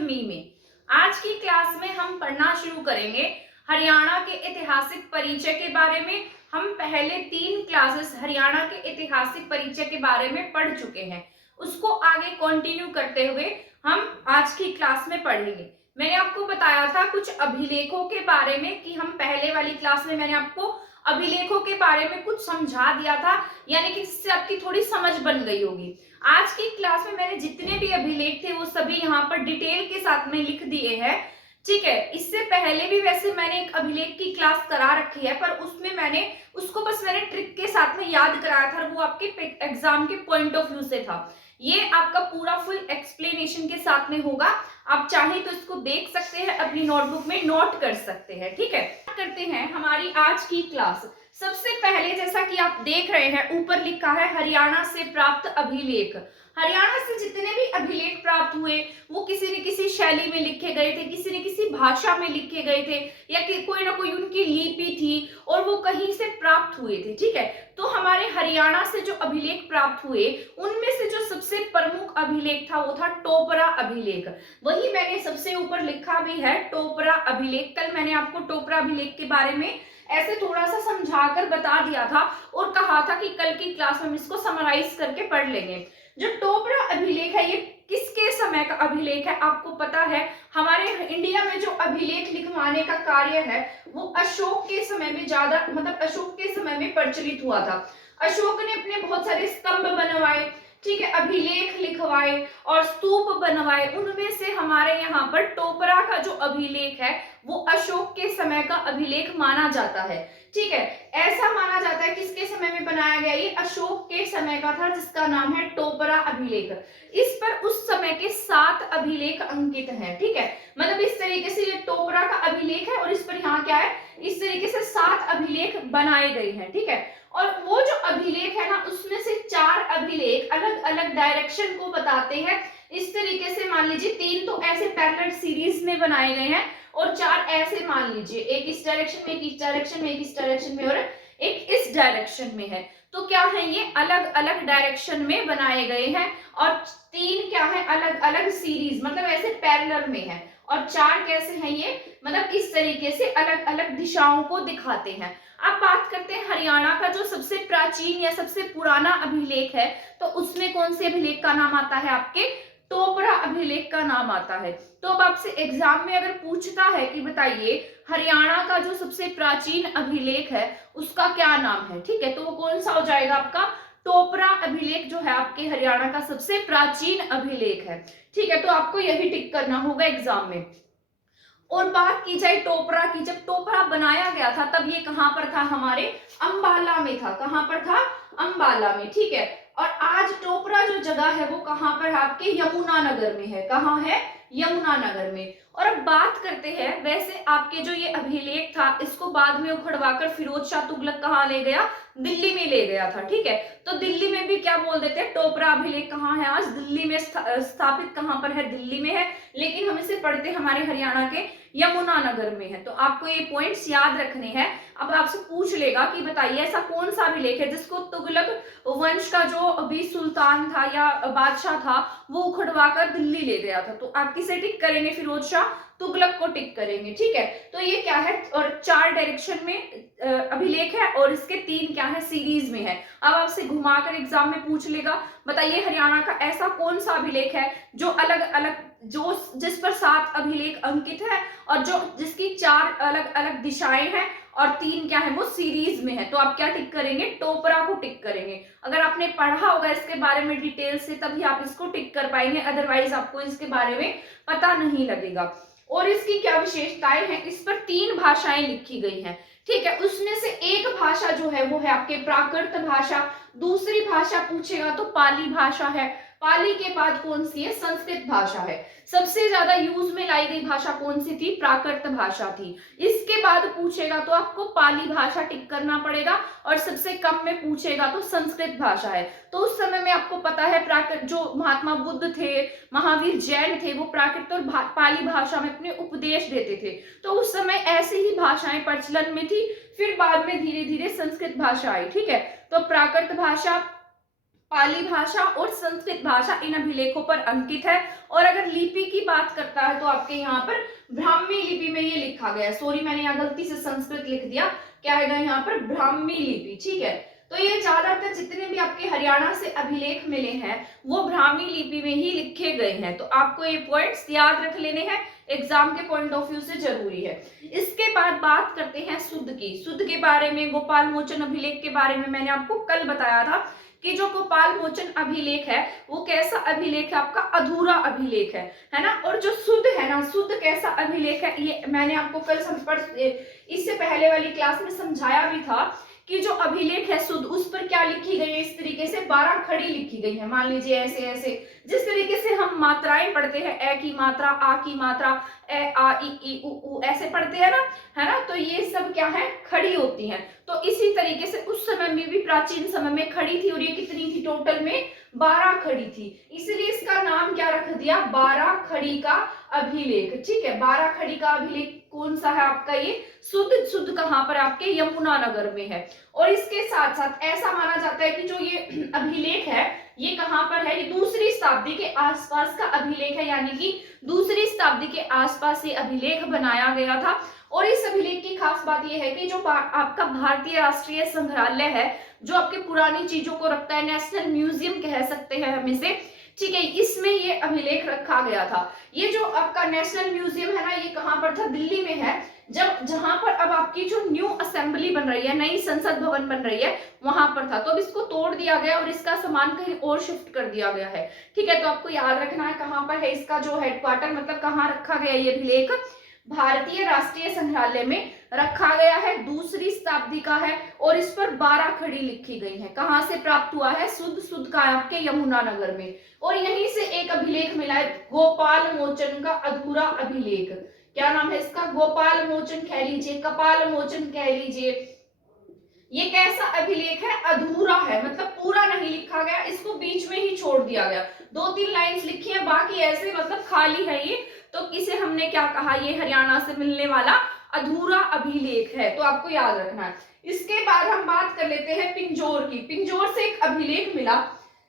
मी में। आज की क्लास में हम पढ़ना शुरू करेंगे हरियाणा के ऐतिहासिक परिचय के बारे में। हम पहले 3 क्लासेस हरियाणा के ऐतिहासिक परिचय के बारे में पढ़ चुके हैं, उसको आगे कंटिन्यू करते हुए हम आज की क्लास में पढ़ेंगे। मैंने आपको बताया था कुछ अभिलेखों के बारे में कि हम पहले वाली क्लास में मैंने आपको अभिलेखों के बारे में कुछ समझा दिया था, यानी कि इससे आपकी थोड़ी समझ बन गई होगी। आज की क्लास में मैंने जितने भी अभिलेख थे वो सभी यहाँ पर डिटेल के साथ में लिख दिए हैं, ठीक है। इससे पहले भी वैसे मैंने एक अभिलेख की क्लास करा रखी है, पर उसमें मैंने ट्रिक के साथ में याद कराया था, वो आपके एग्जाम के पॉइंट ऑफ व्यू से था। ये आपका पूरा फुल एक्सप्लेनेशन के साथ में होगा, आप चाहे तो इसको देख सकते हैं, अपनी नोटबुक में नोट कर सकते हैं, ठीक है। करते हैं हमारी आज की क्लास। सबसे पहले जैसा कि आप देख रहे हैं ऊपर लिखा है हरियाणा से प्राप्त अभिलेख। हरियाणा से जितने भी अभिलेख प्राप्त हुए वो किसी न किसी शैली में लिखे गए थे, किसी न किसी भाषा में लिखे गए थे, या कि कोई ना कोई उनकी लिपि थी और वो कहीं से प्राप्त हुए थे, ठीक है। तो हमारे हरियाणा से जो अभिलेख प्राप्त हुए उनमें से जो सबसे प्रमुख अभिलेख था वो था टोपरा अभिलेख। वही मैंने सबसे ऊपर लिखा भी है टोपरा अभिलेख। कल मैंने आपको टोपरा अभिलेख के बारे में ऐसे थोड़ा सा समझाकर बता दिया था और कहा था कि कल की क्लास में हम इसको समराइज करके पढ़ लेंगे। जो टोपरा अभिलेख है ये किसके समय का अभिलेख है आपको पता है। हमारे इंडिया में जो अभिलेख लिखवाने का कार्य है वो अशोक के समय में ज्यादा, मतलब अशोक के समय में प्रचलित हुआ था। अशोक ने अपने बहुत सारे स्तंभ बनवाए, ठीक है, अभिलेख लिखवाए और स्तूप बनवाए। उनमें से हमारे यहाँ पर टोपरा का जो अभिलेख है वो अशोक के समय का अभिलेख माना जाता है, ठीक है। ऐसा माना जाता है किसके समय में बनाया गया, ये अशोक के समय का था, जिसका नाम है टोपरा अभिलेख। इस पर उस समय के 7 अभिलेख अंकित हैं, ठीक है। मतलब इस तरीके से ये टोपरा का अभिलेख है और इस पर यहाँ क्या है, इस तरीके से 7 अभिलेख बनाए गए हैं, ठीक है। और वो जो अभिलेख है ना उसमें से 4 अभिलेख अलग अलग डायरेक्शन को बताते हैं। इस तरीके से मान लीजिए 3 तो ऐसे पैरेलल सीरीज में बनाए गए हैं और 4 ऐसे मान लीजिए, एक इस डायरेक्शन में, एक इस डायरेक्शन में, एक इस डायरेक्शन में और एक इस डायरेक्शन में है। तो क्या है, ये अलग अलग डायरेक्शन में बनाए गए हैं और 3 क्या है, अलग अलग सीरीज, मतलब ऐसे पैरेलल में है। और 4 कैसे हैं ये, मतलब इस तरीके से अलग अलग दिशाओं को दिखाते हैं। अब बात करते हैं हरियाणा का जो सबसे प्राचीन या सबसे पुराना अभिलेख है, तो उसमें कौन से अभिलेख का नाम आता है, आपके टोपरा अभिलेख का नाम आता है। तो अब आपसे एग्जाम में अगर पूछता है कि बताइए हरियाणा का जो सबसे प्राचीन अभिलेख है उसका क्या नाम है, ठीक है, तो वो कौन सा हो जाएगा, आपका टोपरा अभिलेख जो है आपके हरियाणा का सबसे प्राचीन अभिलेख है, ठीक है। तो आपको यही टिक करना होगा एग्जाम में। और बात की जाए टोपरा की, जब टोपरा बनाया गया था तब ये कहां पर था, हमारे अंबाला में था। कहां पर था, अंबाला में, ठीक है। और आज टोपरा जो जगह है वो कहां पर है, आपके यमुनानगर में है। कहां है, यमुनानगर में। और अब बात करते हैं, वैसे आपके जो ये अभिलेख था इसको बाद में उखड़वाकर फिरोज शाह तुगलक कहाँ ले गया, दिल्ली में ले गया था, ठीक है। तो दिल्ली में भी क्या बोल देते हैं, टोपरा अभिलेख कहाँ है, आज दिल्ली में स्थापित कहां पर है, दिल्ली में है, लेकिन हम इसे पढ़ते हमारे हरियाणा के यमुनानगर में है। तो आपको ये पॉइंट्स याद रखने हैं। अब आपसे पूछ लेगा कि बताइए ऐसा कौन सा अभिलेख है जिसको तुगलक वंश का जो अभी सुल्तान था या बादशाह था वो उखड़वा कर दिल्ली ले गया था। तो आप किसे टिक करेंगे, फिरोज शाह तुगलक को टिक करेंगे, ठीक है। तो ये क्या है, और 4 डायरेक्शन में अभिलेख है और इसके 3 क्या है, सीरीज में है। अब आपसे घुमाकर एग्जाम में पूछ लेगा बताइए हरियाणा का ऐसा कौन सा अभिलेख है जो अलग अलग, जो जिस पर 7 अभिलेख अंकित है और जो जिसकी 4 अलग अलग दिशाएं हैं और 3 क्या है, वो सीरीज में है। तो आप क्या टिक करेंगे, टोपरा को टिक करेंगे। अगर आपने पढ़ा होगा इसके बारे में डिटेल से तभी आप इसको टिक कर पाएंगे, अदरवाइज आपको इसके बारे में पता नहीं लगेगा। और इसकी क्या विशेषताएं हैं, इस पर 3 भाषाएं लिखी गई हैं, ठीक है। उसमें से एक भाषा जो है वो है आपके प्राकृत भाषा, दूसरी भाषा पूछेगा तो पाली भाषा है, पाली के बाद कौन सी है, संस्कृत भाषा है। सबसे ज्यादा यूज में लाई गई भाषा कौन सी थी, प्राकृत भाषा थी। इसके बाद पूछेगा तो आपको पाली भाषा टिक करना पड़ेगा और सबसे कम में पूछेगा तो संस्कृत भाषा है। तो उस समय में आपको पता है प्राकृत, जो महात्मा बुद्ध थे, महावीर जैन थे, वो प्राकृत और पाली भाषा में अपने उपदेश देते थे। तो उस समय ऐसी ही भाषाएं प्रचलन में थी, फिर बाद में धीरे धीरे संस्कृत भाषा आई, ठीक है। तो प्राकृत भाषा, पाली भाषा और संस्कृत भाषा इन अभिलेखों पर अंकित है। और अगर लिपि की बात करता है तो आपके यहाँ पर ब्राह्मी लिपि में ये लिखा गया है। सॉरी, मैंने यहाँ गलती से संस्कृत लिख दिया, क्या आएगा यहाँ पर ब्राह्मी लिपि। ठीक है, तो ये ज्यादातर जितने भी आपके हरियाणा से अभिलेख मिले हैं वो ब्राह्मी लिपि में ही लिखे गए हैं। तो आपको ये पॉइंट्स याद रख लेने हैं, एग्जाम के पॉइंट ऑफ व्यू से जरूरी है। इसके बाद बात करते हैं शुद्ध की। शुद्ध के बारे में, गोपाल मोचन अभिलेख के बारे में मैंने आपको कल बताया था कि जो गोपाल मोचन अभिलेख है वो कैसा अभिलेख है, आपका अधूरा अभिलेख है ना। और जो शुद्ध है ना, शुद्ध कैसा अभिलेख है, ये मैंने आपको कल इससे पहले वाली क्लास में समझाया भी था कि जो अभिलेख है शुद्ध, उस पर क्या लिखी गई है, इस तरीके से 12 खड़ी लिखी गई है। मान लीजिए ऐसे ऐसे, जिस तरीके से हम मात्राएं पढ़ते हैं, ए की मात्रा, आ की मात्रा, ए आ ई उ ऐसे पढ़ते हैं ना, है ना। तो ये सब क्या है, खड़ी होती हैं। तो इसी तरीके से उस समय में भी, प्राचीन समय में खड़ी थी। और ये कितनी थी, टोटल में 12 खड़ी थी। इसलिए इसका नाम क्या रख दिया, 12 खड़ी का अभिलेख। ठीक है, 12 खड़ी का अभिलेख कौन सा है आपका, ये शुद्ध। शुद्ध कहाँ पर, आपके यमुनानगर में है। और इसके साथ साथ ऐसा माना जाता है कि जो ये अभिलेख है ये कहाँ पर है, ये दूसरी शताब्दी के आसपास का अभिलेख है। यानी कि दूसरी शताब्दी के आसपास ये अभिलेख बनाया गया था। और इस अभिलेख की खास बात यह है कि जो आपका भारतीय राष्ट्रीय संग्रहालय है, जो आपके पुरानी चीजों को रखता है, नेशनल म्यूजियम कह सकते हैं हम इसे, ठीक है, इसमें ये अभिलेख रखा गया था। ये जो आपका नेशनल म्यूजियम है ना, ये कहाँ पर था, दिल्ली में है। जहां पर अब आपकी जो न्यू असेंबली बन रही है, नई संसद भवन बन रही है, वहां पर था। तो अब इसको तोड़ दिया गया और इसका सामान कहीं और शिफ्ट कर दिया गया है। ठीक है, तो आपको याद रखना है कहाँ पर है इसका जो हेडक्वार्टर, मतलब कहाँ रखा गया ये अभिलेख, भारतीय राष्ट्रीय संग्रहालय में रखा गया है। दूसरी शताब्दी का है और इस पर 12 खड़ी लिखी गई है। कहां से प्राप्त हुआ है, शुद्ध का आपके यमुनानगर में। और यहीं से एक अभिलेख मिला है, गोपाल मोचन का अधूरा अभिलेख। क्या नाम है इसका, गोपाल मोचन कह लीजिए, कपाल मोचन कह लीजिए। ये कैसा अभिलेख है, अधूरा है, मतलब पूरा नहीं लिखा गया, इसको बीच में ही छोड़ दिया गया। 2-3 लाइंस लिखी है, बाकी ऐसे मतलब खाली है ये। तो इसे हमने क्या कहा, ये हरियाणा से मिलने वाला अधूरा अभिलेख है। तो आपको याद रखना है। इसके बाद हम बात कर लेते हैं पिंजौर की। पिंजौर से एक अभिलेख मिला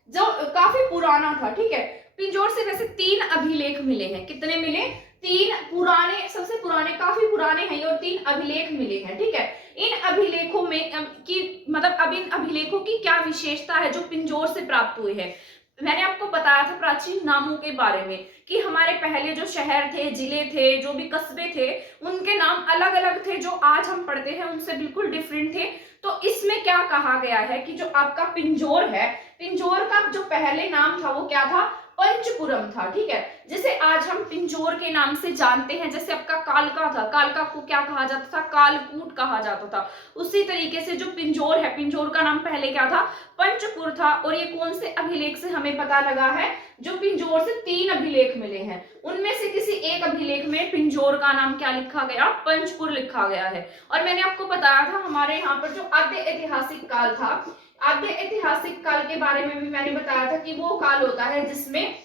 जो काफी पुराना था। ठीक है, पिंजौर से वैसे 3 अभिलेख मिले हैं। कितने मिले, 3 पुराने, सबसे पुराने, काफी पुराने हैं और 3 अभिलेख मिले हैं। ठीक है, इन अभिलेखों में की मतलब अब इन अभिलेखों की क्या विशेषता है जो पिंजौर से प्राप्त हुए हैं। मैंने आपको बताया था प्राचीन नामों के बारे में कि हमारे पहले जो शहर थे, जिले थे, जो भी कस्बे थे, उनके नाम अलग अलग थे। जो आज हम पढ़ते हैं उनसे बिल्कुल डिफरेंट थे। तो इसमें क्या कहा गया है कि जो आपका पिंजौर है, पिंजौर का जो पहले नाम था वो क्या था, पंचपुरम था। ठीक है, जिसे आज हम पिंजौर के नाम से जानते हैं। जैसे आपका कालका था, कालका को क्या कहा जाता था, कालकूट कहा जाता था। उसी तरीके से जो पिंजौर है, पिंजौर का नाम पहले क्या था, पंचपुर था। और ये कौन से अभिलेख से हमें पता लगा है, जो पिंजौर से 3 अभिलेख मिले हैं, उनमें से किसी एक अभिलेख में पिंजौर का नाम क्या लिखा गया, पंचपुर लिखा गया है। और मैंने आपको बताया था हमारे यहाँ पर जो आद्य ऐतिहासिक काल था, आद्य ऐतिहासिक काल के बारे में भी मैंने बताया था कि वो काल होता है जिसमें,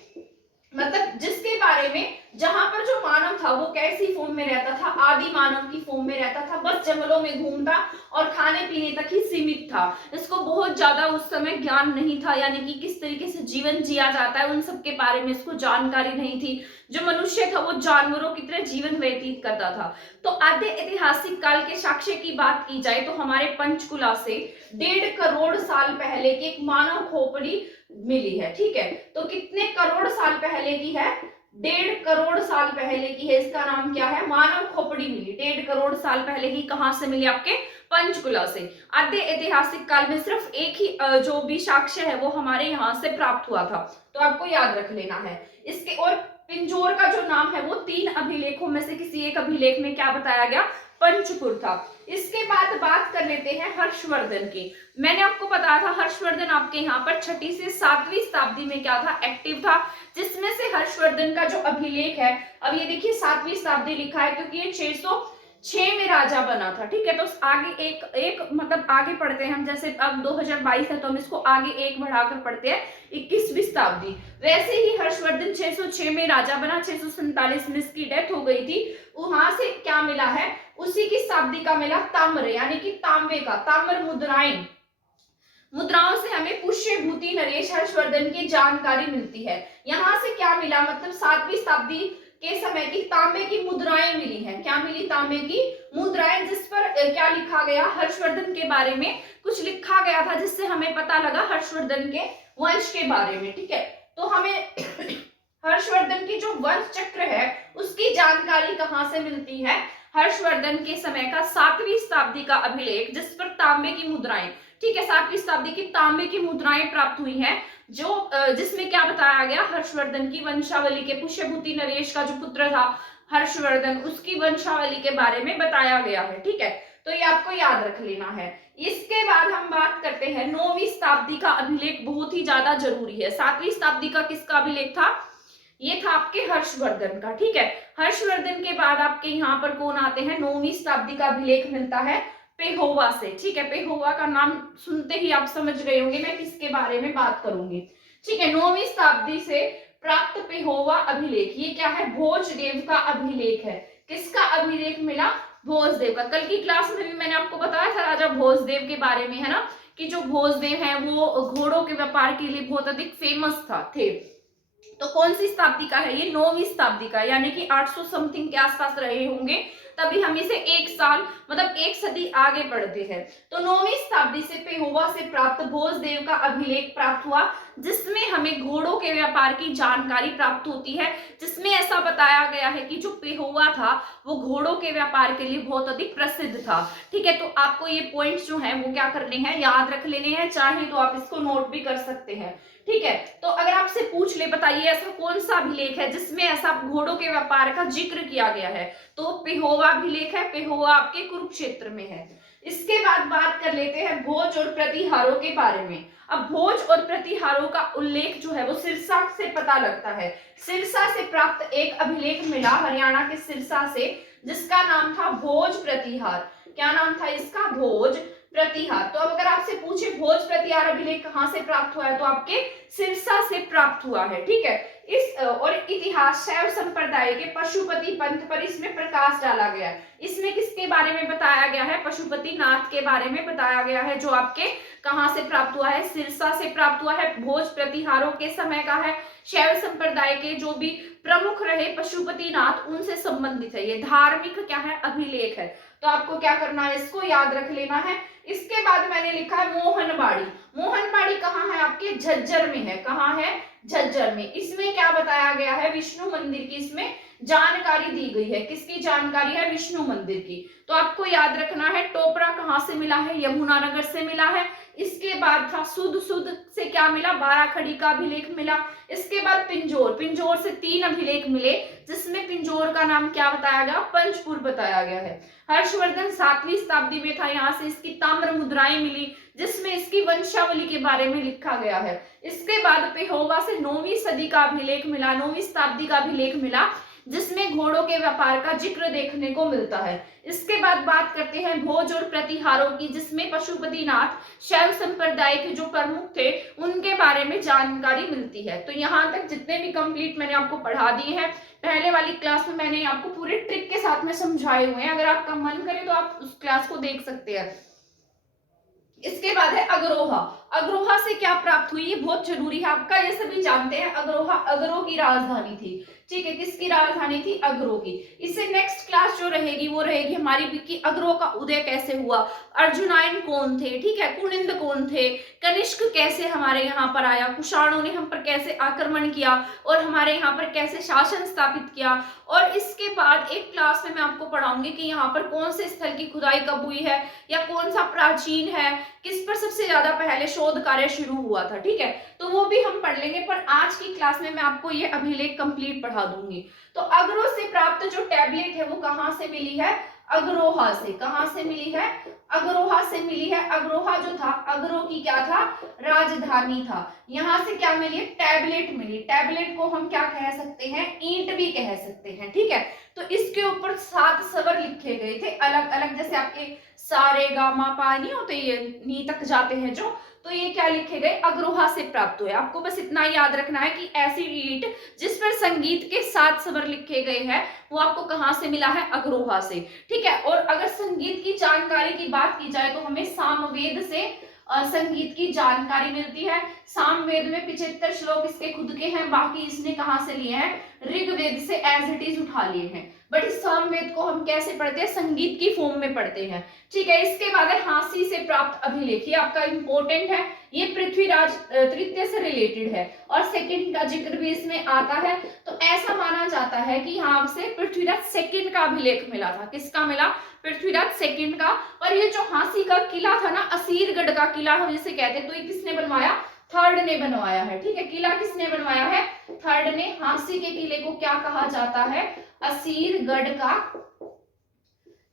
मतलब जिसके बारे में, जहां पर जो मानव था वो कैसी फॉर्म में रहता था, आदि मानव की फॉर्म में रहता था, बस जंगलों में घूमता और खाने पीने तक ही सीमित था। इसको बहुत ज्यादा उस समय ज्ञान नहीं था, यानी कि किस तरीके से जीवन जिया जाता है उन सब के बारे में इसको जानकारी नहीं थी। जो मनुष्य था वो जानवरों की तरह जीवन व्यतीत करता था। तो आद्य ऐतिहासिक काल के साक्ष्य की बात की जाए तो हमारे पंचकुला से 1.5 करोड़ साल पहले की एक मानव खोपड़ी मिली है। ठीक है, तो कितने करोड़ साल पहले की है, 1.5 करोड़ साल पहले की है। इसका नाम क्या है, मानव खोपड़ी मिली 1.5 करोड़ साल पहले की। कहां से मिली, आपके पंचकुला से। आद्य ऐतिहासिक काल में सिर्फ एक ही जो भी साक्ष्य है वो हमारे यहाँ से प्राप्त हुआ था। तो आपको याद रख लेना है इसके। और पिंजौर का जो नाम है वो 3 अभिलेखों में से किसी एक अभिलेख में क्या बताया गया, पंचपुर था। इसके बाद बात कर लेते हैं हर्षवर्धन की। मैंने आपको बताया था हर्षवर्धन आपके यहाँ पर 6वीं से 7वीं शताब्दी में क्या था, एक्टिव था। जिसमें से हर्षवर्धन का जो अभिलेख है, अब ये देखिए 7वीं शताब्दी लिखा है क्योंकि ये 606 में राजा बना था। ठीक है, तो आगे एक मतलब आगे पढ़ते हैं हम। जैसे अब 2022 है तो हम इसको आगे एक बढ़ाकर पढ़ते हैं 21वीं शताब्दी। वैसे ही हर्षवर्धन 606 में राजा बना, 647 में इसकी डेथ हो गई थी। वहां से क्या मिला है, उसी की शताब्दी का मिला ताम्र, यानी कि तांबे का, ताम्र मुद्राएं। मुद्राओं से हमें पुष्य भूति नरेश हर्षवर्धन की जानकारी मिलती है। यहाँ से क्या मिला, मतलब 7वीं शताब्दी के समय की तांबे की मुद्राएं मिली हैं। क्या मिली? तांबे की मुद्राएं, जिस पर क्या लिखा गया, हर्षवर्धन के बारे में कुछ लिखा गया था, जिससे हमें पता लगा हर्षवर्धन के वंश के बारे में। ठीक है, तो हमें हर्षवर्धन की जो वंश चक्र है उसकी जानकारी कहाँ से मिलती है? हर्षवर्धन के समय का 7वीं शताब्दी का अभिलेख, जिस पर तांबे की मुद्राएं, ठीक है, 7वीं शताब्दी की तांबे की मुद्राएं प्राप्त हुई हैं, जो जिसमें क्या बताया गया, हर्षवर्धन की वंशावली के, पुष्यभूति नरेश का जो पुत्र था हर्षवर्धन, उसकी वंशावली के बारे में बताया गया है। ठीक है, तो ये आपको याद रख लेना है। इसके बाद हम बात करते हैं 9वीं शताब्दी का अभिलेख, बहुत ही ज्यादा जरूरी है। 7वीं शताब्दी का किसका अभिलेख था? ये था आपके हर्षवर्धन का। ठीक है, हर्षवर्धन के बाद आपके यहाँ पर कौन आते हैं? 9वीं शताब्दी का अभिलेख मिलता है पेहोवा से। ठीक है, पेहोवा का नाम सुनते ही आप समझ गए होंगे मैं किसके बारे में बात करूंगी। ठीक है, 9वीं शताब्दी से प्राप्त पेहोवा अभिलेख, ये क्या है? भोजदेव का अभिलेख है। किसका अभिलेख मिला? भोजदेव का। कल की क्लास में भी मैंने आपको बताया था राजा भोजदेव के बारे में, है ना, कि जो भोजदेव है वो घोड़ों के व्यापार के लिए बहुत अधिक फेमस थे। तो कौन सी शताब्दी का है ये? 9वीं शताब्दी का, यानी कि 800 समथिंग के आसपास रहे होंगे, तभी हम इसे एक साल मतलब एक सदी आगे बढ़ते हैं। तो 9वीं शताब्दी से पेहोवा से प्राप्त भोजदेव का अभिलेख प्राप्त हुआ, जिसमें हमें घोड़ों के व्यापार की जानकारी प्राप्त होती है, जिसमें ऐसा बताया गया है कि जो पेहोवा था वो घोड़ों के व्यापार के लिए बहुत अधिक प्रसिद्ध था। ठीक है, तो आपको ये पॉइंट्स जो है वो क्या करने हैं, याद रख लेने हैं, चाहे तो आप इसको नोट भी कर सकते हैं। ठीक है, तो अगर आपसे पूछ ले बताइए ऐसा कौन सा अभिलेख है जिसमें ऐसा घोड़ों के व्यापार का जिक्र किया गया है, तो पेहोवा अभिलेख है। पेहोवा आपके कुरुक्षेत्र में है। इसके बाद बात कर लेते हैं भोज और प्रतिहारों के बारे में। अब भोज और प्रतिहारों का उल्लेख जो है वो सिरसा से पता लगता है। सिरसा से प्राप्त एक अभिलेख मिला हरियाणा के सिरसा से, जिसका नाम था भोज प्रतिहार। क्या नाम था इसका? भोज प्रतिहार। तो अब अगर आपसे पूछे भोज प्रतिहार अभिलेख कहाँ से प्राप्त हुआ है, तो आपके सिरसा से प्राप्त हुआ है। ठीक है, इस और इतिहास शैव संप्रदाय के पशुपति पंथ पर इसमें प्रकाश डाला गया है। इसमें किसके बारे में बताया गया है? पशुपति नाथ के बारे में बताया गया है, जो आपके कहाँ से प्राप्त हुआ है? सिरसा से प्राप्त हुआ है। भोज प्रतिहारों के समय का है। शैव संप्रदाय के जो भी प्रमुख रहे पशुपति नाथ, उनसे संबंधित है। ये धार्मिक क्या है? अभिलेख है। तो आपको क्या करना है? इसको याद रख लेना है। इसके बाद मैंने लिखा है मोहनबाड़ी। मोहनबाड़ी कहाँ है? आपके झज्जर में है। कहाँ है? झज्जर में। इसमें क्या बताया गया है? विष्णु मंदिर की इसमें जानकारी दी गई है। किसकी जानकारी है? विष्णु मंदिर की। तो आपको याद रखना है टोपरा कहाँ से मिला है? यमुनानगर से मिला है। इसके बाद था सुध, सुध से क्या मिला? बाराखड़ी का अभिलेख मिला। इसके बाद पिंजोर, पिंजोर से 3 अभिलेख मिले, जिसमें पिंजोर का नाम क्या बताया गया? पंचपुर बताया गया है। हर्षवर्धन 7वीं शताब्दी में था, यहाँ से इसकी ताम्र मुद्राएं मिली, जिसमें इसकी वंशावली के बारे में लिखा गया है। इसके बाद पेहोवा से 9वीं सदी का अभिलेख मिला, 9वीं शताब्दी का अभिलेख मिला, जिसमें घोड़ों के व्यापार का जिक्र देखने को मिलता है। इसके बाद बात करते हैं भोज और प्रतिहारों की, जिसमें पशुपतिनाथ शैव संप्रदाय के जो प्रमुख थे उनके बारे में जानकारी मिलती है। तो यहाँ तक जितने भी कंप्लीट मैंने आपको पढ़ा दिए हैं, पहले वाली क्लास में मैंने आपको पूरे ट्रिक के साथ में समझाए हुए हैं। अगर आपका मन करे तो आप उस क्लास को देख सकते हैं। इसके बाद है अग्रोहा। अग्रोहा से क्या प्राप्त हुई? ये बहुत जरूरी है आपका, ये सभी जानते हैं। अग्रोहा अगरो की राजधानी थी। ठीक है, किसकी राजधानी थी? अगरो की। इससे नेक्स्ट क्लास जो रहेगी वो रहेगी हमारी कि अगरो का उदय कैसे हुआ, अर्जुनायन कौन थे, ठीक है, कुनिंद कौन थे, कनिष्क कैसे हमारे यहाँ पर आया, कुषाणों ने हम पर कैसे आक्रमण किया और हमारे यहाँ पर कैसे शासन स्थापित किया। और इसके बाद एक क्लास में मैं आपको पढ़ाऊंगी कि यहाँ पर कौन से स्थल की खुदाई कब हुई है या कौन सा प्राचीन है, किस पर सबसे ज्यादा पहले शोध कार्य शुरू हुआ था। ठीक है, तो वो भी हम पढ़ लेंगे, पर आज की क्लास में मैं आपको ये अभिलेख कंप्लीट पढ़ा दूंगी। तो अग्रो से प्राप्त जो टैबलेट है वो कहाँ से मिली है? अग्रोहा से। कहाँ से मिली है? अग्रोहा से मिली है। अग्रोहा जो था, अग्रो की क्या था? राजधानी था। यहाँ से क्या मिली? टैबलेट मिली। टैबलेट को हम क्या कह सकते हैं? ईंट भी कह सकते हैं। ठीक है, तो इसके ऊपर 7 स्वर लिखे गए थे अलग अलग, जैसे आपके सारे गामा पा नहीं होते, ये नी तक जाते हैं जो, तो ये क्या लिखे गए? अग्रोहा से प्राप्त हुए। आपको बस इतना याद रखना है कि ऐसी ईंट जिस पर संगीत के 7 स्वर लिखे गए हैं वो आपको कहाँ से मिला है? अग्रोहा से। ठीक है, और अगर संगीत की जानकारी की बात की जाए तो हमें सामवेद से संगीत की जानकारी मिलती है। सामवेद में 75 श्लोक इसके खुद के हैं, बाकी इसने कहाँ से लिए हैं, ऋग्वेद से एज इट इज उठा लिए हैं। बट इस सामवेद को हम कैसे पढ़ते हैं, संगीत की फॉर्म में पढ़ते हैं, ठीक है। इसके बाद है हांसी से प्राप्त अभिलेख, ये आपका इंपॉर्टेंट है, ये पृथ्वीराज तृतीय से रिलेटेड है और सेकंड का जिक्र भी इसमें आता है। तो ऐसा माना जाता है कि यहाँ से पृथ्वीराज सेकंड का अभिलेख मिला था। किसका मिला, पृथ्वीराज सेकंड का। और ये जो हांसी का किला था ना, असीरगढ़ का किला हम जिसे कहते हैं, तो ये किसने बनवाया, थर्ड ने बनवाया है, ठीक है। किला किसने बनवाया है, थर्ड ने। हांसी के किले को क्या कहा जाता है, असीरगढ़ का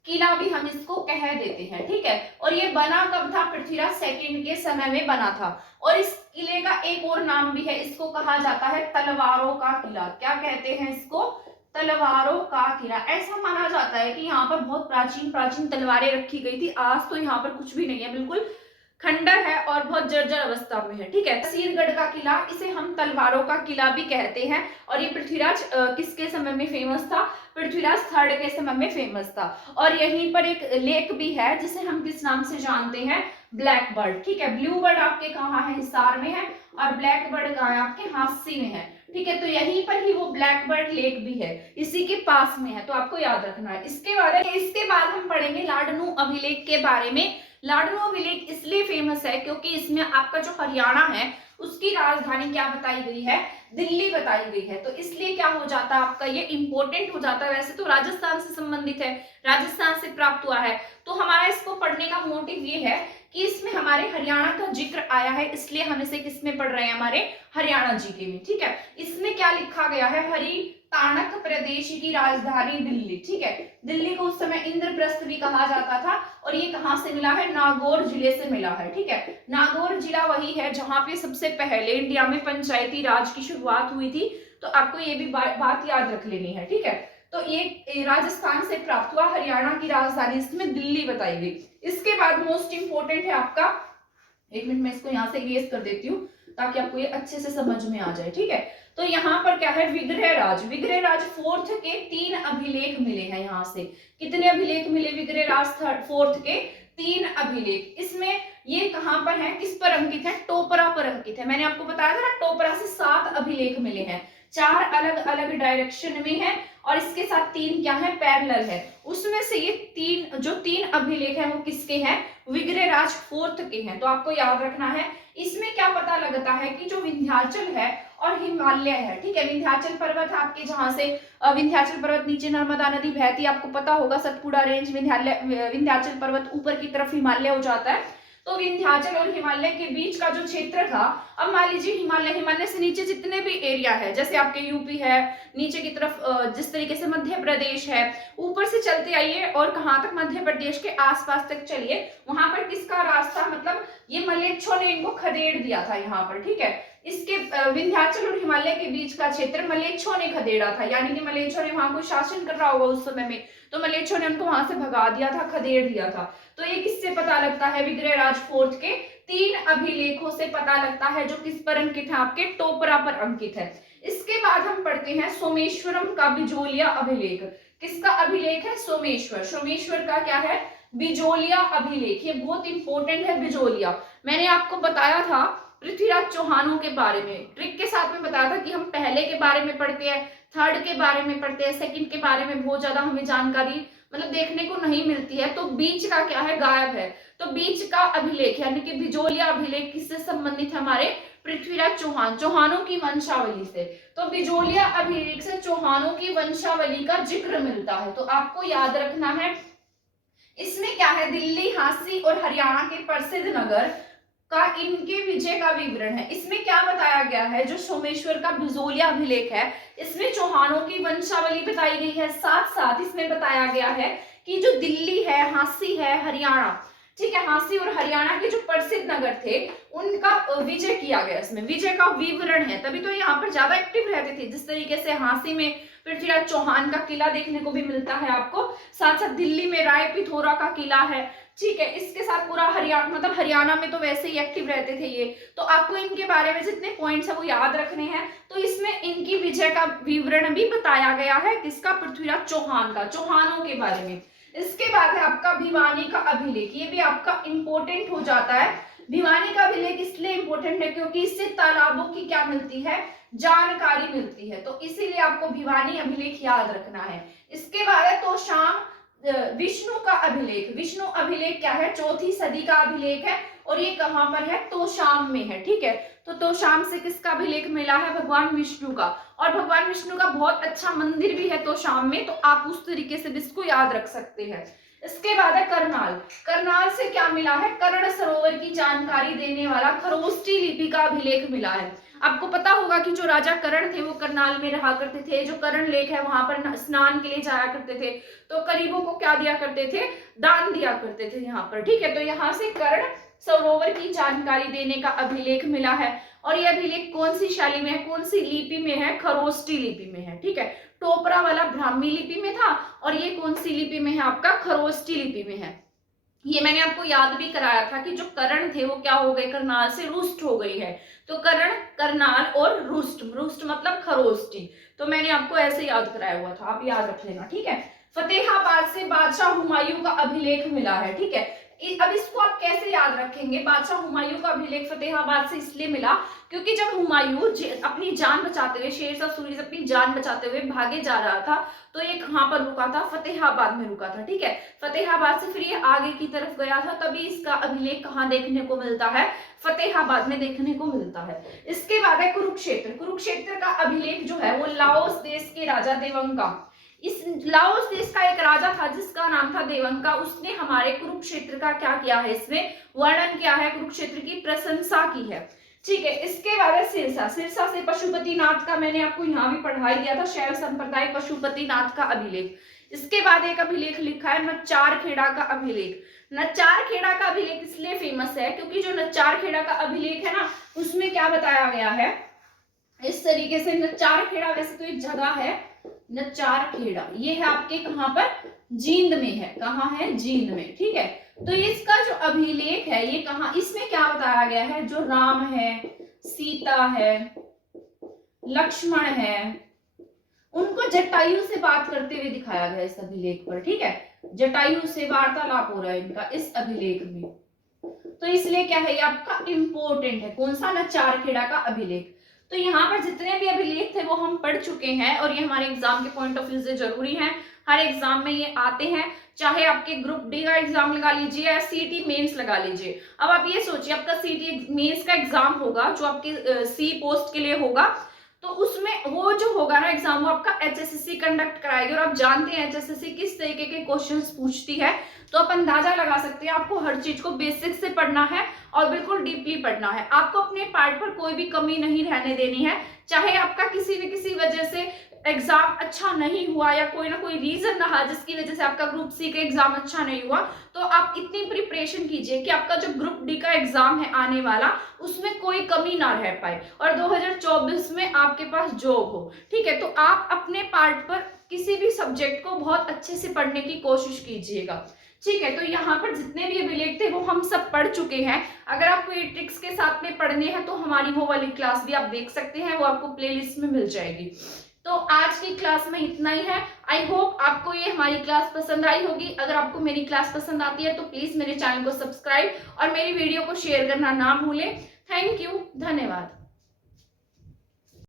किला भी हम इसको कह देते हैं, ठीक है। और ये बना कब था, पृथ्वीराज सेकंड के समय में बना था। और इस किले का एक और नाम भी है, इसको कहा जाता है तलवारों का किला। क्या कहते हैं इसको, तलवारों का किला। ऐसा माना जाता है कि यहाँ पर बहुत प्राचीन प्राचीन तलवारें रखी गई थी। आज तो यहाँ पर कुछ भी नहीं है, बिल्कुल खंडर है और बहुत जर्जर अवस्था में है, ठीक है। असीरगढ़ का किला, इसे हम तलवारों का किला भी कहते हैं। और ये पृथ्वीराज किसके समय में फेमस था, पृथ्वीराज थर्ड के समय में फेमस था। और यहीं पर एक लेक भी है जिसे हम किस नाम से जानते हैं, ब्लैक बर्ड, ठीक है। ब्लू बर्ड आपके कहाँ है, हिसार में है, और ब्लैक बर्ड कहाँ है, आपके हांसी में है, ठीक है। तो यहीं पर ही वो ब्लैक बर्ड लेक भी है, इसी के पास में है, तो आपको याद रखना है। इसके बाद हम पढ़ेंगे लाडनू अभिलेख के बारे में। लाडनू अभिलेख इसलिए फेमस है क्योंकि इसमें आपका जो हरियाणा है उसकी राजधानी क्या बताई गई है, दिल्ली बताई गई है। तो इसलिए क्या हो जाता है आपका, ये इंपॉर्टेंट हो जाता है। वैसे तो राजस्थान से संबंधित है, राजस्थान से प्राप्त हुआ है, तो हमारा इसको पढ़ने का मोटिव ये है कि इसमें हमारे हरियाणा का जिक्र आया है, इसलिए हम इसे किसमें पढ़ रहे हैं, हमारे हरियाणा जीके में, ठीक है। इसमें क्या लिखा गया है, हरिताणक प्रदेश की राजधानी दिल्ली, ठीक है। दिल्ली को उस समय इंद्रप्रस्थ भी कहा जाता था। और ये कहाँ से मिला है, नागौर जिले से मिला है, ठीक है। नागौर जिला वही है जहां पे सबसे पहले इंडिया में पंचायती राज की शुरुआत हुई थी। तो आपको ये भी बात याद रख लेनी है, ठीक है। तो ये राजस्थान से प्राप्त हुआ, हरियाणा की राजधानी इसमें दिल्ली बताई गई। इसके बाद मोस्ट इंपोर्टेंट है आपका, एक मिनट में इसको यहाँ से इरेज कर देती हूँ ताकि आपको ये अच्छे से समझ में आ जाए, ठीक है। तो यहाँ पर क्या है, विग्रहराज फोर्थ के 3 अभिलेख मिले हैं। यहाँ से कितने अभिलेख मिले, विग्रहराज फोर्थ के 3 अभिलेख। इसमें ये कहाँ पर है, किस पर अंकित है, टोपरा पर अंकित है। मैंने आपको बताया था ना, टोपरा से 7 अभिलेख मिले हैं, 4 अलग अलग डायरेक्शन में है और इसके साथ 3 क्या है, पैरेलल है। उसमें से ये 3 अभिलेख हैं वो किसके हैं, विग्रहराज फोर्थ के हैं। तो आपको याद रखना है। इसमें क्या पता लगता है कि जो विंध्याचल है और हिमालय है, ठीक है। विंध्याचल पर्वत है आपके, जहां से विंध्याचल पर्वत नीचे नर्मदा नदी बहती है, आपको पता होगा, सतपुड़ा रेंज, विंध्याचल पर्वत ऊपर की तरफ हिमालय हो जाता है। तो विंध्याचल और हिमालय के बीच का जो क्षेत्र था, अब मान लीजिए हिमालय से नीचे जितने भी एरिया है, जैसे आपके यूपी है, नीचे की तरफ जिस तरीके से मध्य प्रदेश है, ऊपर से चलते आइए और कहाँ तक, मध्य प्रदेश के आसपास तक चलिए, वहां पर किसका रास्ता, मतलब ये मलेच्छों ने इनको खदेड़ दिया था यहाँ पर, ठीक है। इसके विंध्याचल और हिमालय के बीच का क्षेत्र मलेच्छों ने खदेड़ा था, यानी कि मलेच्छों ने वहां कोई शासन कर रहा होगा उस समय में, तो मलेच्छों ने उनको वहां से भगा दिया था, खदेड़ दिया था। तो ये किससे पता लगता है, विग्रहराज फोर्थ के 3 अभिलेखों से पता लगता है, जो किस पर अंकित है, आपके टोपरा पर अंकित है। इसके बाद हम पढ़ते हैं सोमेश्वरम का बिजोलिया अभिलेख। किसका अभिलेख है, सोमेश्वर का क्या है, बिजोलिया अभिलेख। ये बहुत इंपॉर्टेंट है बिजोलिया। मैंने आपको बताया था पृथ्वीराज चौहानों के बारे में, ट्रिक के साथ में बताया था कि हम पहले के बारे में पढ़ते हैं, थर्ड के बारे में पढ़ते हैं, सेकंड के बारे में बहुत ज्यादा हमें जानकारी मतलब देखने को नहीं मिलती है, तो बीच का क्या है, गायब है। तो बीच का अभिलेख यानी कि बिजोलिया अभिलेख किससे संबंधित है, हमारे पृथ्वीराज चौहानों की वंशावली से। तो बिजोलिया अभिलेख से चौहानों की वंशावली का जिक्र मिलता है, तो आपको याद रखना है। इसमें क्या है, दिल्ली, हांसी और हरियाणा के प्रसिद्ध नगर का इनके विजय का विवरण है। इसमें क्या बताया गया है, जो सोमेश्वर का बिजोलिया अभिलेख है, इसमें चौहानों की वंशावली बताई गई है। साथ साथ इसमें बताया गया है कि जो दिल्ली है, हांसी है, हरियाणा, ठीक है, हांसी और हरियाणा के जो प्रसिद्ध नगर थे उनका विजय किया गया। इसमें विजय का विवरण है, तभी तो यहाँ पर ज्यादा एक्टिव रहते थे। जिस तरीके से हांसी में पृथ्वीराज चौहान का किला देखने को भी मिलता है आपको, साथ साथ दिल्ली में राय पिथौरा का किला है, ठीक है। इसके साथ पूरा हरियाणा, मतलब हरियाणा में तो वैसे ही एक्टिव रहते थे ये। तो आपको इनके बारे में जितने पॉइंट्स है वो याद रखने हैं। तो इसमें इनकी विजय का विवरण भी बताया गया है, किसका, पृथ्वीराज चौहान का, चौहानों के बारे में। इसके बाद है आपका भिवानी का अभिलेख, ये भी आपका इंपॉर्टेंट हो जाता है। भिवानी का अभिलेख इसलिए इंपॉर्टेंट है क्योंकि इससे तालाबों की क्या मिलती है, जानकारी मिलती है, तो इसीलिए आपको भिवानी अभिलेख याद रखना है। इसके बाद है तोशाम विष्णु का अभिलेख। विष्णु अभिलेख क्या है, 4वीं सदी का अभिलेख है और ये कहां पर है, तोशाम में है। ठीक है, तो तोशाम से किसका अभिलेख मिला है, भगवान विष्णु का। और भगवान विष्णु का बहुत अच्छा मंदिर भी है तोशाम में, तो आप उस तरीके से भी इसको याद रख सकते हैं। इसके बाद है करनाल। करनाल से क्या मिला है, कर्ण सरोवर की जानकारी देने वाला खरोष्टी लिपि का अभिलेख मिला है। आपको पता होगा कि जो राजा कर्ण थे वो करनाल में रहा करते थे, जो कर्ण लेक है वहां पर स्नान के लिए जाया करते थे, तो गरीबों को क्या दिया करते थे, दान दिया करते थे यहाँ पर। ठीक है, तो यहाँ से कर्ण सरोवर की जानकारी देने का अभिलेख मिला है। और यह अभिलेख कौन सी शैली में है, कौन सी लिपि में है, खरोष्टी लिपि में है। ठीक है, टोपरा वाला ब्राह्मी लिपि में था और ये कौन सी लिपि में है, आपका खरोष्टी लिपि में है। ये मैंने आपको याद भी कराया था कि जो कर्ण थे वो क्या हो गए, करनाल से रुष्ट हो गई है। तो कर्ण, करनाल और रुष्ट, रुष्ट मतलब खरोष्टी, तो मैंने आपको ऐसे याद कराया हुआ था, आप याद रख लेना। ठीक है, फतेहाबाद से बादशाह हुमायूं का अभिलेख मिला है। ठीक है, अब इसको आप कैसे याद रखेंगे, बादशाह हुमायूं का अभिलेख फतेहाबाद से इसलिए मिला क्योंकि जब हुमायूं अपनी जान बचाते हुए, शेरशाह सूरी से अपनी जान बचाते हुए भागे जा रहा था, तो ये कहां पर रुका था, फतेहाबाद में रुका था। ठीक है, फतेहाबाद से फिर ये आगे की तरफ गया था, तभी इसका अभिलेख कहां देखने को मिलता है, फतेहाबाद में देखने को मिलता है। इसके बाद है कुरुक्षेत्र। कुरुक्षेत्र का अभिलेख जो है वो लाओस देश के राजा देवंका, इस लाओस देश का एक राजा था जिसका नाम था देवंका, उसने हमारे कुरुक्षेत्र का क्या किया है, इसमें वर्णन किया है, कुरुक्षेत्र की प्रशंसा की है। ठीक है, इसके बाद है सिरसा। सिरसा से पशुपतिनाथ का मैंने आपको यहाँ भी पढ़ाई दिया था, शैव संप्रदाय पशुपतिनाथ का अभिलेख। इसके बाद एक अभिलेख लिखा है नच्चार खेड़ा का अभिलेख। नच्चार खेड़ा का अभिलेख इसलिए फेमस है क्योंकि जो नच्चार खेड़ा का अभिलेख है ना, उसमें क्या बताया गया है, इस तरीके से। नच्चार खेड़ा वैसे तो एक जगह है, नच्चार खेड़ा ये है आपके कहां पर, जींद में है। कहां है, जींद में। ठीक है, तो इसका जो अभिलेख है ये कहां, इसमें क्या बताया गया है, जो राम है, सीता है, लक्ष्मण है, उनको जटायु से बात करते हुए दिखाया गया इस अभिलेख पर। ठीक है, जटायु से वार्तालाप हो रहा है इनका इस अभिलेख में, तो इसलिए क्या है, ये आपका इंपॉर्टेंट है। कौन सा, नच्चार खेड़ा का अभिलेख। तो यहाँ पर जितने भी अभिलेख थे वो हम पढ़ चुके हैं और ये हमारे एग्जाम के पॉइंट ऑफ व्यू से जरूरी है। हर एग्जाम में ये आते हैं, चाहे आपके ग्रुप डी का एग्जाम लगा लीजिए या सीटी मेंस लगा लीजिए। अब आप ये सोचिए, आपका सीटी मेंस का एग्जाम होगा जो आपके सी पोस्ट के लिए होगा, तो उसमें वो जो होगा ना एग्जाम, वो आपका एचएसएससी कंडक्ट कराएगी। और आप जानते हैं एचएसएससी किस तरीके के क्वेश्चंस पूछती है, तो आप अंदाजा लगा सकते हैं। आपको हर चीज को बेसिक से पढ़ना है और बिल्कुल डीपली पढ़ना है। आपको अपने पार्ट पर कोई भी कमी नहीं रहने देनी है, चाहे आपका किसी न किसी वजह से एग्जाम अच्छा नहीं हुआ या कोई ना कोई रीजन रहा जिसकी वजह से आपका ग्रुप सी का एग्जाम अच्छा नहीं हुआ, तो आप इतनी प्रिपरेशन कीजिए कि आपका जो ग्रुप डी का एग्जाम है आने वाला, उसमें कोई कमी ना रह पाए और 2024 में आपके पास जॉब हो। ठीक है, तो आप अपने पार्ट पर किसी भी सब्जेक्ट को बहुत अच्छे से पढ़ने की कोशिश कीजिएगा। ठीक है, तो यहाँ पर जितने भी अभिलेख थे वो हम सब पढ़ चुके हैं। अगर आपको ये ट्रिक्स के साथ में पढ़ने हैं तो हमारी वो वाली क्लास भी आप देख सकते हैं, वो आपको प्लेलिस्ट में मिल जाएगी। तो आज की क्लास में इतना ही है। आई होप आपको ये हमारी क्लास पसंद आई होगी। अगर आपको मेरी क्लास पसंद आती है तो प्लीज मेरे चैनल को सब्सक्राइब और मेरी वीडियो को शेयर करना ना भूलें। थैंक यू, धन्यवाद।